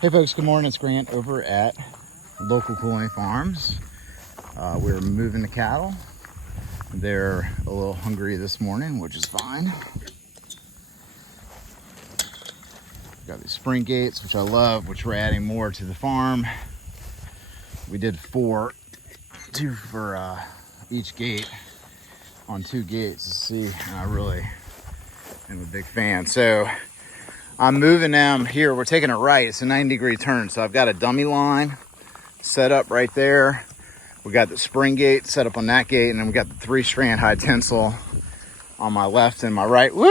Hey folks, good morning. It's Grant over at Local Cooling Farms. We're moving the cattle. They're a little hungry this morning, which is fine. Got these spring gates, which I love, which we're adding more to the farm. We did two for each gate on 2 gates. See, and I really am a big fan. So I'm moving them here. We're taking it right. It's a 90-degree turn. So I've got a dummy line set up right there. We got the spring gate set up on that gate, and then we got the 3-strand high tensile on my left and my right. Woo!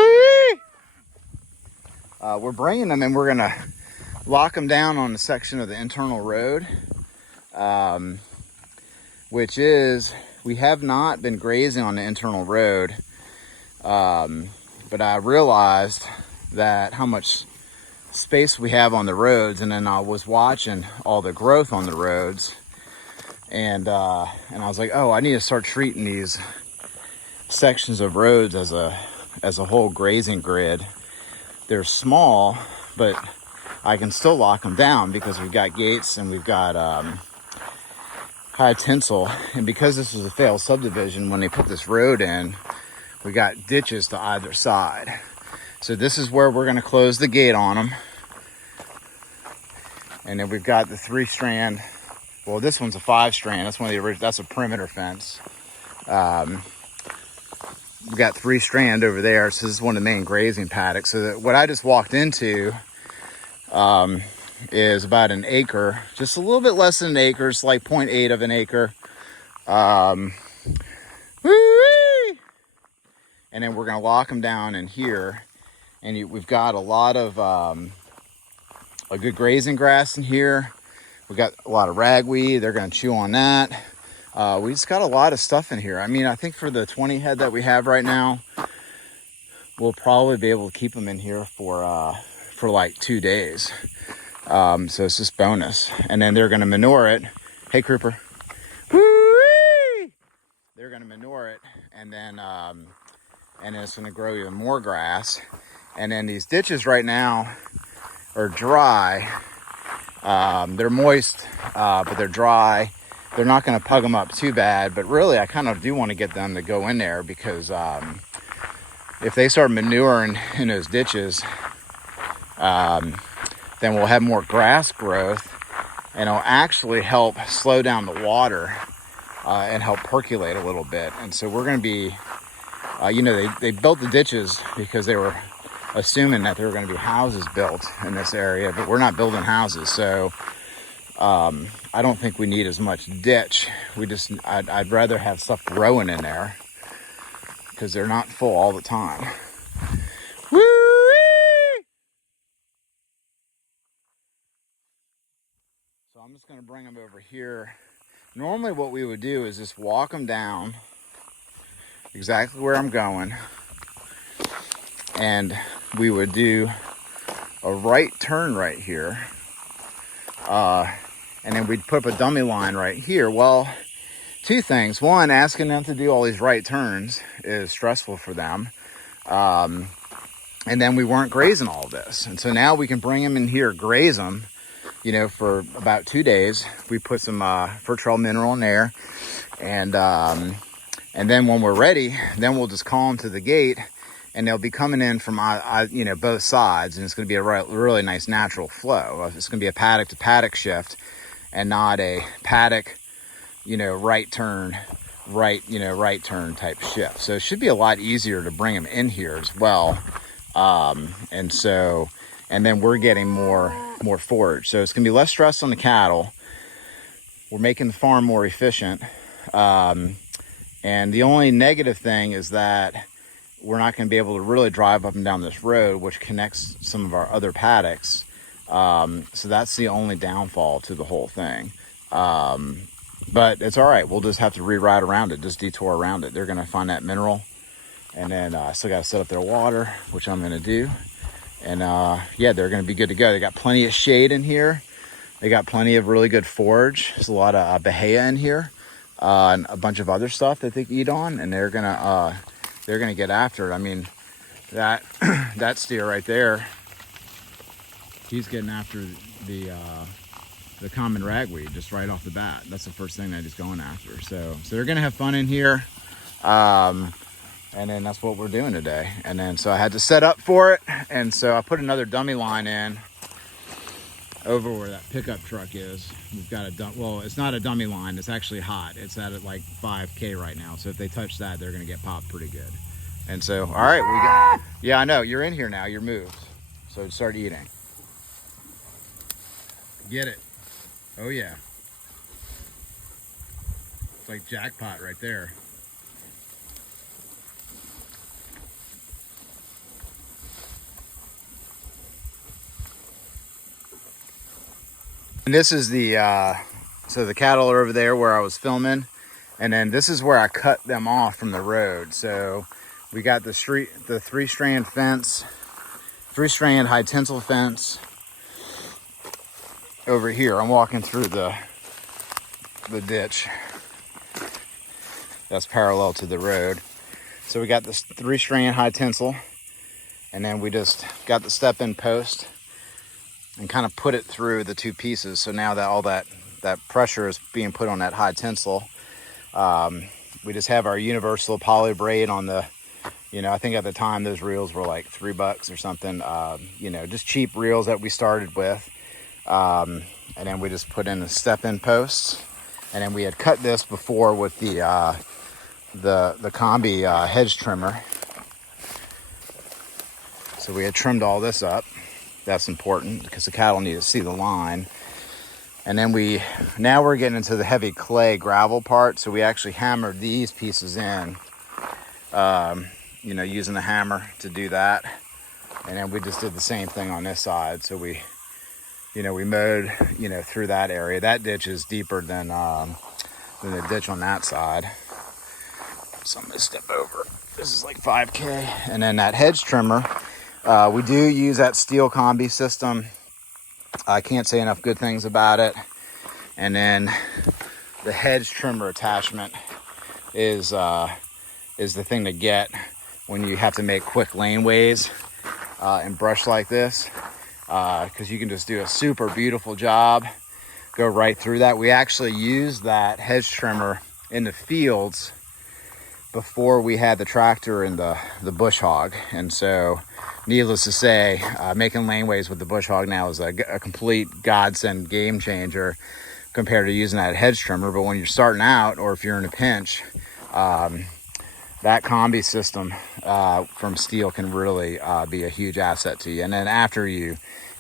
We're bringing them, and we're gonna lock them down on the section of the internal road, which is, we have not been grazing on the internal road, but I realized that how much space we have on the roads, and then I was watching all the growth on the roads, and I was like, oh, I need to start treating these sections of roads as a whole grazing grid. They're small, but I can still lock them down because we've got gates and we've got high tensile, and because this is a failed subdivision, when they put this road in, we got ditches to either side. So this is where we're going to close the gate on them. And then we've got the 3-strand. Well, this one's a 5-strand. That's one of the original. That's a perimeter fence. We got 3-strand over there. So this is one of the main grazing paddocks. So what I just walked into is about an acre, just a little bit less than an acre. It's like 0.8 of an acre. And then we're going to lock them down in here. And we've got a lot of a good grazing grass in here. We got a lot of ragweed. They're going to chew on that. We just got a lot of stuff in here. I mean, I think for the 20 head that we have right now, we'll probably be able to keep them in here for like 2 days. So it's just bonus. And then they're going to manure it. Hey, Crooper. Woo-wee! They're going to manure it, and then it's going to grow even more grass. And then these ditches right now are dry. They're moist, but they're dry. They're not going to pug them up too bad, but really I kind of do want to get them to go in there, because if they start manuring in those ditches, then we'll have more grass growth, and it'll actually help slow down the water and help percolate a little bit. And so we're going to be, they built the ditches because they were assuming that there were going to be houses built in this area, but we're not building houses. So I don't think we need as much ditch. I'd rather have stuff growing in there, because they're not full all the time. Woo-wee! So I'm just going to bring them over here. Normally what we would do is just walk them down exactly where I'm going, and we would do a right turn right here, and then we'd put up a dummy line right here. Well, 2 things. One, asking them to do all these right turns is stressful for them, and then we weren't grazing all this, and so now we can bring them in here, graze them, for about 2 days. We put some Fertrol mineral in there, and then when we're ready, then we'll just call them to the gate, and they'll be coming in from both sides, and it's going to be a really nice natural flow. It's going to be a paddock to paddock shift, and not a paddock, right turn type shift. So it should be a lot easier to bring them in here as well. And then we're getting more forage, so it's going to be less stress on the cattle. We're making the farm more efficient, and the only negative thing is that we're not going to be able to really drive up and down this road, which connects some of our other paddocks. So that's the only downfall to the whole thing. But it's all right. We'll just have to re-ride around it, just detour around it. They're going to find that mineral, and then I still got to set up their water, which I'm going to do. And they're going to be good to go. They got plenty of shade in here. They got plenty of really good forage. There's a lot of bahia in here, and a bunch of other stuff that they eat on, and they're gonna get after it. I mean, that steer right there, he's getting after the common ragweed just right off the bat. That's the first thing that he's going after. So they're gonna have fun in here. And then that's what we're doing today. And then so I had to set up for it. And so I put another dummy line in over where that pickup truck is. We've got well, it's not a dummy line, it's actually hot. It's at like 5K right now. So if they touch that, they're gonna get popped pretty good. And so, all right, we got, yeah, I know, you're in here now, you're moved. So start eating. Get it. Oh yeah. It's like jackpot right there. And this is the, so the cattle are over there where I was filming. And then this is where I cut them off from the road. So we got the three-strand fence, three-strand high tensile fence over here. I'm walking through the ditch that's parallel to the road. So we got this 3-strand high tensile, and then we just got the step-in post and kind of put it through the 2 pieces. So now that all that pressure is being put on that high tensile, we just have our universal poly braid on the, you know, I think at the time those reels were like $3 or something, you know, just cheap reels that we started with. And then we just put in the step-in posts, and then we had cut this before with the combi hedge trimmer. So we had trimmed all this up. That's important because the cattle need to see the line. And then now we're getting into the heavy clay gravel part. So we actually hammered these pieces in, you know, using the hammer to do that. And then we just did the same thing on this side. So we mowed, you know, through that area. That ditch is deeper than the ditch on that side. So I'm gonna step over. This is like 5K. And then that hedge trimmer, we do use that steel combi system. I can't say enough good things about it. And then the hedge trimmer attachment is the thing to get when you have to make quick laneways and brush like this, because you can just do a super beautiful job, go right through that. We actually used that hedge trimmer in the fields before we had the tractor and the bush hog. And so needless to say, making laneways with the bush hog now is a complete godsend, game changer compared to using that hedge trimmer. But when you're starting out, or if you're in a pinch, that combi system from steel can really be a huge asset to you. And then if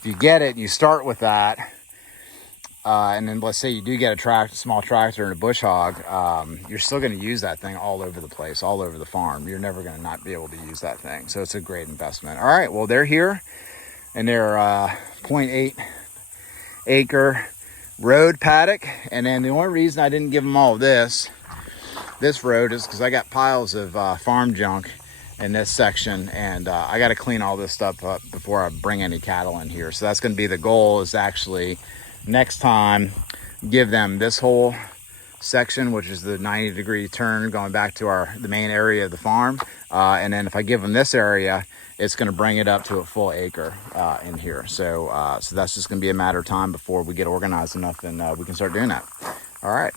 you get it, you start with that, and then let's say you do get a small tractor and a bush hog, you're still going to use that thing all over the place, all over the farm. You're never going to not be able to use that thing. So it's a great investment. All right, well, they're here, and they're 0.8 acre road paddock. And then the only reason I didn't give them all of this road is because I got piles of farm junk in this section, and I got to clean all this stuff up before I bring any cattle in here. So that's going to be the goal, is actually next time give them this whole section, which is the 90-degree turn going back to the main area of the farm, and then if I give them this area, it's going to bring it up to a full acre in here. So that's just going to be a matter of time before we get organized enough and we can start doing that. All right.